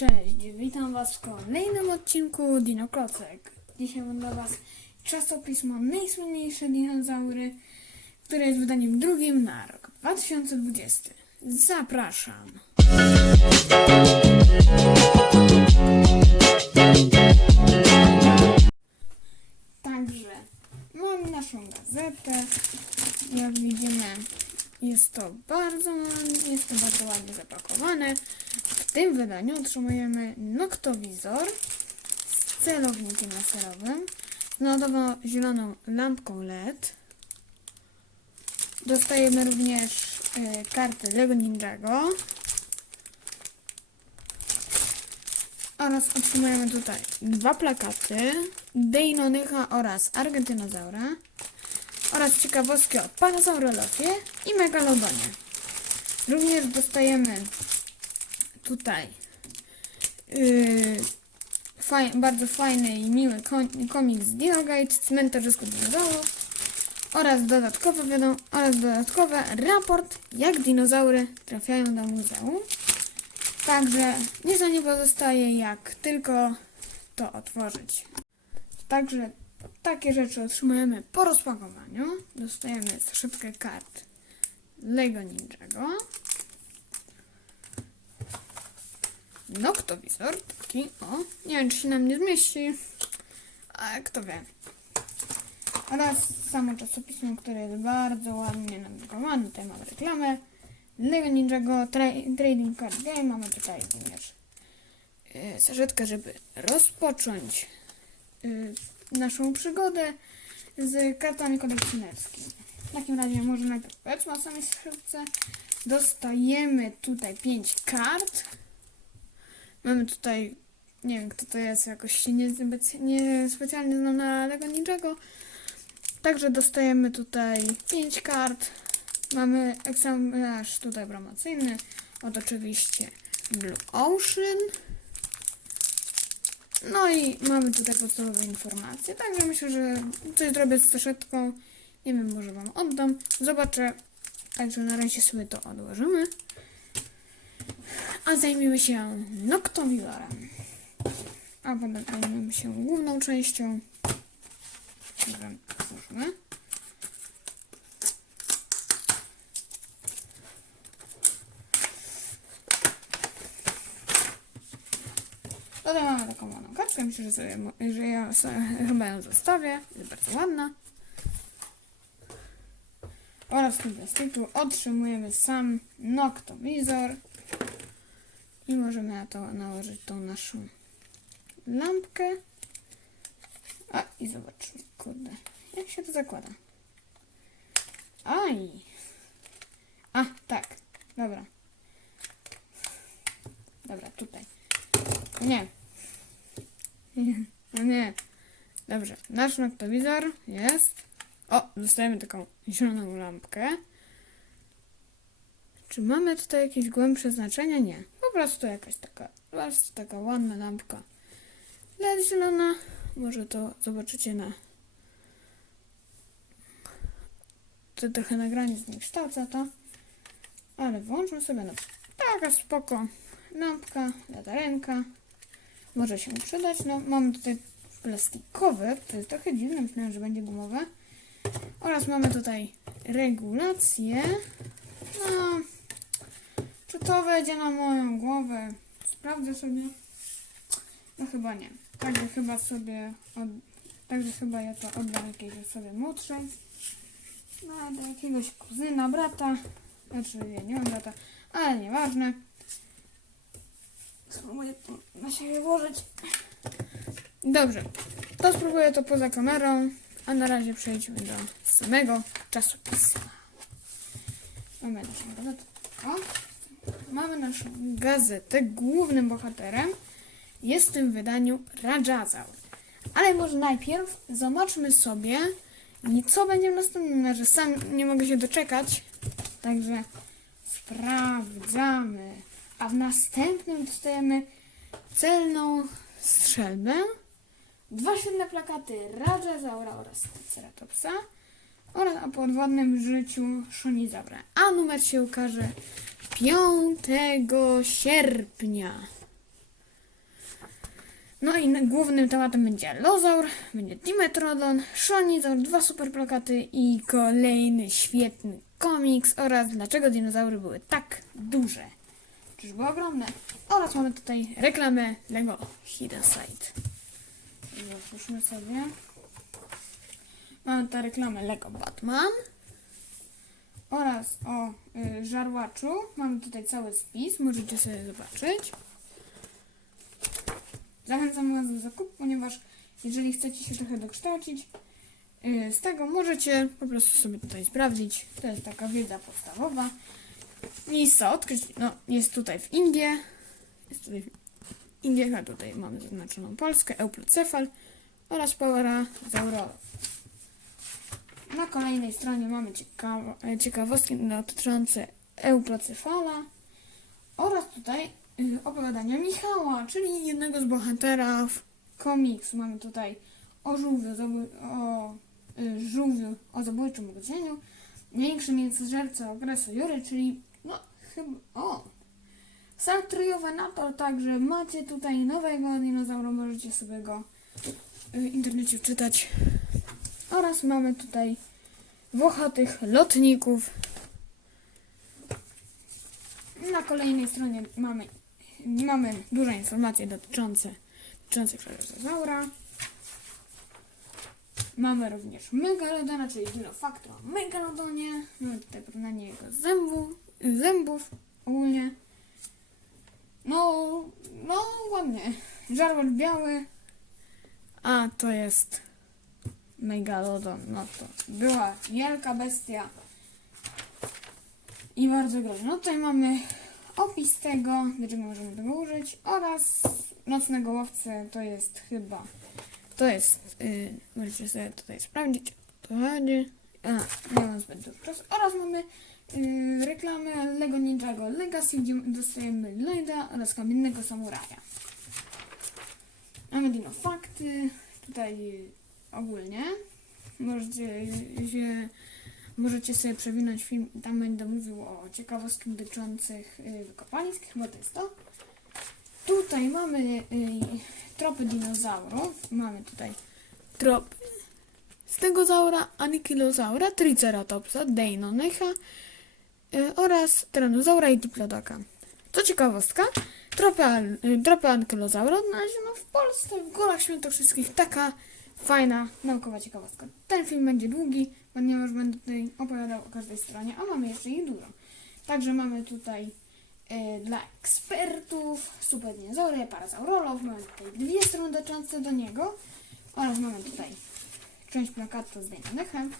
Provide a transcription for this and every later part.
Cześć, witam Was w kolejnym odcinku Dino Klocek. Dzisiaj mam dla Was czasopismo Najsłynniejsze dinozaury, które jest wydaniem drugim na rok 2020. Zapraszam! Bardzo, jest to bardzo ładnie zapakowane. W tym wydaniu otrzymujemy noktowizor z celownikiem laserowym, z narodowo-zieloną lampką LED. Dostajemy również e, karty Lego Ninjago. Oraz otrzymujemy tutaj dwa plakaty Deinonycha oraz Argentynozaura oraz ciekawostki o Parasaurolofie i Megalodonie. Również dostajemy tutaj yy, faj, bardzo fajny i miły komiks Dinogate, cmentarzysko dinozaurów oraz dodatkowe, wiadomo, oraz dodatkowe raport, jak dinozaury trafiają do muzeum. Także nic nie pozostaje, jak tylko to otworzyć. Także takie rzeczy otrzymujemy po rozpakowaniu. Dostajemy szybkę kart Lego Ninjago. Noktowizor taki, o, nie wiem czy się nam nie zmieści, ale kto wie. Oraz samo czasopismo, które jest bardzo ładnie nadrukowane. Tutaj mamy reklamę. Lego Ninjago tra- Trading Card Game. Mamy tutaj również yy, sażetkę, żeby rozpocząć yy, naszą przygodę z kartami kolekcjonerskimi. W takim razie może najpierw powiedzmy o samej skrzydce. Dostajemy tutaj 5 kart. Mamy tutaj, nie wiem kto to jest, jakoś się nie, zbyt- nie specjalnie znam na Lego Ninjago. Także dostajemy tutaj 5 kart. Mamy egzemplarz tutaj promocyjny od oczywiście Blue Ocean. No i mamy tutaj podstawowe informacje. Także myślę, że coś zrobię z saszetką. Nie wiem, może Wam oddam. Zobaczę. Także na razie sobie to odłożymy. A zajmiemy się Noctomilorem. A potem zajmiemy się główną częścią. Także otworzymy. Tutaj mamy taką ładną kartkę. Myślę, że, sobie, że ja sobie, chyba ją zostawię. Jest bardzo ładna. Oraz w tym plastiku otrzymujemy sam noktowizor. I możemy na to nałożyć tą naszą lampkę. A i zobaczmy, kurde. Jak się to zakłada? Aj! A, tak. Dobra. Dobra, tutaj. Nie. No nie. Dobrze. Nasz noktowizor jest. O, dostajemy taką zieloną lampkę. Czy mamy tutaj jakieś głębsze znaczenie? Nie. Po prostu jakaś taka, po taka ładna lampka. LED zielona. Może to zobaczycie na. To trochę nagranie zniekształca to. Ale włączmy sobie na taka spoko lampka, latarenka. Może się przydać. No, mamy tutaj plastikowe, to jest trochę dziwne, myślałem, że będzie gumowe. Oraz mamy tutaj regulacje. No, czy to wejdzie na moją głowę? Sprawdzę sobie. No chyba nie. Także chyba sobie, od... także chyba ja to oddam jakiejś osobie młodszej. No, do jakiegoś kuzyna, brata. Znaczy, ja nie mam brata, ale nieważne. Siebie włożyć. Dobrze, to spróbuję to poza kamerą, a na razie przejdźmy do samego czasopisma. Mamy naszą gazetę. O, mamy naszą gazetę. Głównym bohaterem jest w tym wydaniu Rajazaur. Ale może najpierw zobaczmy sobie, co będzie w następnym, że sam nie mogę się doczekać. Także sprawdzamy. A w następnym dostajemy celną strzelbę, dwa świetne plakaty Rajazaura oraz Triceratopsa oraz o podwodnym życiu Shonizaura. A numer się ukaże 5 sierpnia. No i głównym tematem będzie Lozaur, będzie Dimetrodon, Shonizaur, dwa super plakaty i kolejny świetny komiks oraz dlaczego dinozaury były tak duże. Czyżby ogromne? Oraz mamy tutaj reklamę Lego Hidden Side. Otwórzmy sobie. Mamy tutaj reklamę Lego Batman oraz o y, żarłaczu. Mamy tutaj cały spis, możecie sobie zobaczyć. Zachęcam Was do zakupu, ponieważ jeżeli chcecie się trochę dokształcić y, z tego, możecie po prostu sobie tutaj sprawdzić. To jest taka wiedza podstawowa. Miejsca odkryć, no jest tutaj w Indie. Jest tutaj w Indiach, a tutaj mamy zaznaczoną Polskę, Euplocephalus oraz Powera Zaurolów. Na kolejnej stronie mamy ciekawo, e, ciekawostki dotyczące Euplocephala oraz tutaj y, opowiadania Michała, czyli jednego z bohaterów komiksu. Mamy tutaj o żółwiu, o y, żółwiu o zabójczym urodzeniu, największym mięsożerca okresu Jury, czyli no chyba, o Sartryjowenator, także macie tutaj nowego dinozaura, możecie sobie go y, w internecie czytać. Oraz mamy tutaj włochatych lotników. Na kolejnej stronie mamy, mamy duże informacje dotyczące, dotyczące Krzyżozaura. Mamy również Megalodona, czyli Dinofactor o Megalodonie. Mamy tutaj porównanie jego zębów, zębów ogólnie. No, no ładnie. Żarłok biały. A to jest Megalodon. No to była wielka bestia. I bardzo groźna. No tutaj mamy opis tego, dlaczego możemy tego użyć. Oraz nocnego łowcę to jest chyba. To jest. Yy, możecie sobie tutaj sprawdzić. To chodzi. A, nie mam zbyt dużo czasu. Oraz mamy yy, reklamę Lego Ninjago Legacy, gdzie dostajemy Lloyda oraz kamiennego samuraja. Mamy dino fakty. Tutaj yy, ogólnie. Możecie się, możecie sobie przewinąć film tam będę mówił o ciekawostkach dotyczących y, wykopalisk, chyba to jest to. Tutaj mamy y, tropy dinozaurów. Mamy tutaj tropy stegozaura, anikilozaura, triceratopsa, deinonycha y, oraz tyranozaura i diplodocka. Co ciekawostka, tropy, an- y, tropy ankylozaura odnaleziono w Polsce, w Górach Świętokrzyskich. Taka fajna, naukowa ciekawostka. Ten film będzie długi, ponieważ będę tutaj opowiadał o każdej stronie, a mamy jeszcze ich dużo. Także mamy tutaj e, dla ekspertów super dinozaury, parasaurolów, mamy tutaj dwie strony dotyczące do niego oraz mamy tutaj część plakatu z Deinonychem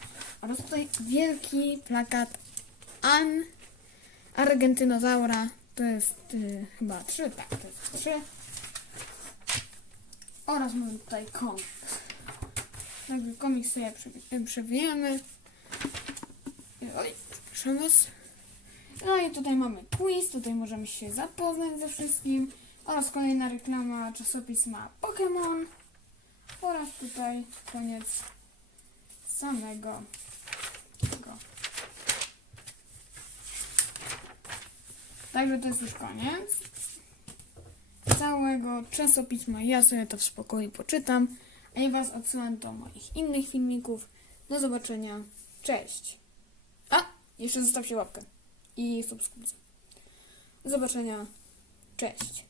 oraz tutaj wielki plakat An Argentynozaura. To jest y, chyba trzy, tak, to jest trzy. Oraz mamy tutaj komiks. Także komiks sobie przewi- przewijemy. Oj, was. No i tutaj mamy quiz, tutaj możemy się zapoznać ze wszystkim. Oraz kolejna reklama czasopisma Pokémon. Oraz tutaj koniec samego. Także to jest już koniec. Całego czasopisma ja sobie to w spokoju poczytam, a ja Was odsyłam do moich innych filmików. Do zobaczenia. Cześć. A, jeszcze zostawcie łapkę i subskrypcję. Do zobaczenia. Cześć.